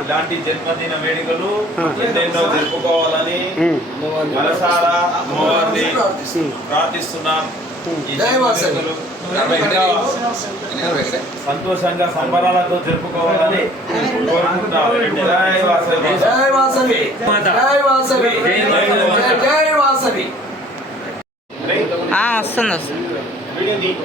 ఇలాంటి జన్మదిన వేడుకలు ఎన్నెన్నో జరుపుకోవాలని మనసారా అమ్మవారిని ప్రార్థిస్తున్నాం. సంతోషంగా సంబరాలతో జరుపుకోవాలని వస్తుంది వస్తుంది. వీడియో